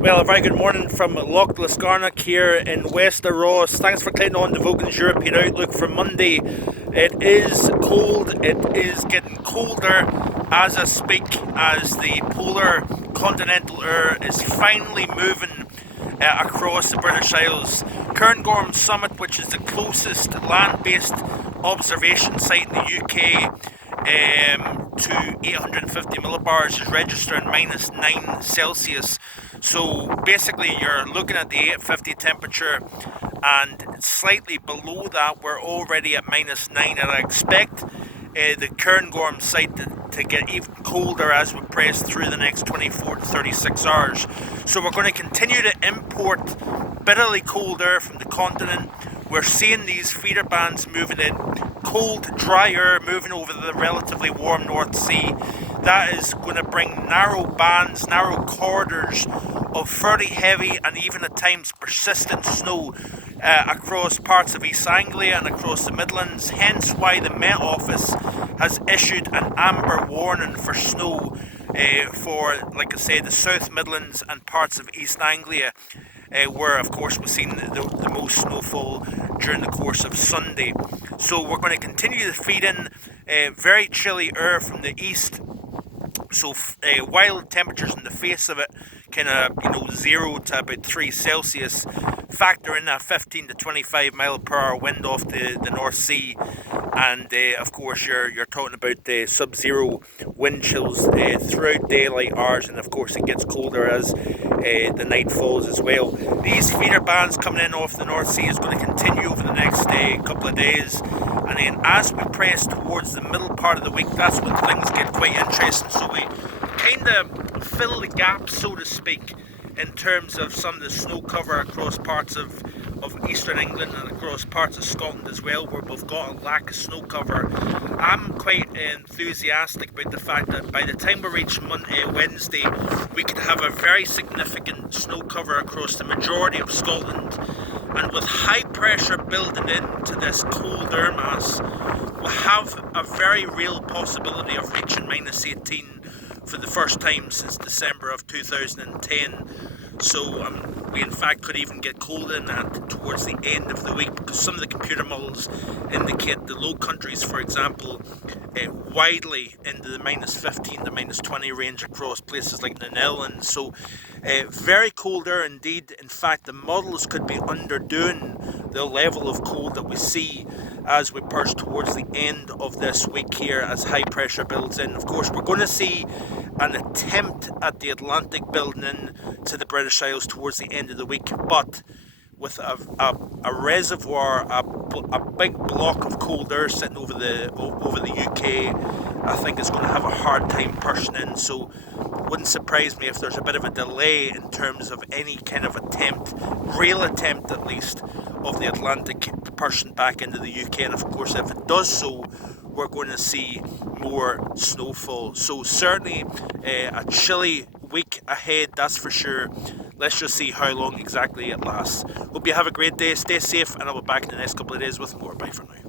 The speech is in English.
Well, a very good morning from Loch Liscarnock here in West Ross. Thanks for clicking on the Vogan's European Outlook for Monday. It is cold, it is getting colder as I speak, as the polar continental air is finally moving across the British Isles. Cairngorm Summit, which is the closest land-based observation site in the UK to 850 millibars, is registering -9 Celsius. So basically you're looking at the 850 temperature, and slightly below that we're already at -9, and I expect the Cairngorm site to get even colder as we press through the next 24 to 36 hours. So we're going to continue to import bitterly cold air from the continent. We're seeing these feeder bands moving in, cold, dry air moving over the relatively warm North Sea. That is going to bring narrow bands, narrow corridors of fairly heavy and even at times persistent snow across parts of East Anglia and across the Midlands, hence why the Met Office has issued an amber warning for snow for, like I say, the South Midlands and parts of East Anglia, where of course we've seen the most snowfall during the course of Sunday. So we're going to continue to feed in very chilly air from the east. So while temperatures in the face of it kind of 0 to about 3 Celsius, factor in a 15 to 25 mile per hour wind off the North Sea, and of course you're talking about the sub-zero wind chills throughout daylight hours, and of course it gets colder as the night falls as well. These feeder bands coming in off the North Sea is going to continue over the next couple of days, and then as we press towards the middle part of the week, that's when things get quite interesting. So we kind of fill the gap, so to speak, in terms of some of the snow cover across parts of eastern England and across parts of Scotland as well, where we've got a lack of snow cover. I'm quite enthusiastic about the fact that by the time we reach Wednesday, we could have a very significant snow cover across the majority of Scotland, and with high pressure building into this cold air mass, we'll have a very real possibility of reaching -18 for the first time since December of 2010. So we in fact could even get colder than that towards the end of the week, because some of the computer models indicate the Low Countries, for example, widely into the -15 to -20 range across places like the Netherlands. So very cold air indeed. In fact, the models could be underdoing the level of cold that we see as we push towards the end of this week here, as high pressure builds in. Of course, we're going to see an attempt at the Atlantic building in to the British Isles towards the end of the week, but with a reservoir, a big block of cold air sitting over the UK, I think it's going to have a hard time pushing in. So it wouldn't surprise me if there's a bit of a delay in terms of any kind of attempt, real attempt at least, of the Atlantic pushing back into the UK. And of course, if it does so, we're going to see more snowfall. So certainly a chilly week ahead, that's for sure. Let's just see how long exactly it lasts. Hope you have a great day, stay safe, and I'll be back in the next couple of days with more. Bye for now.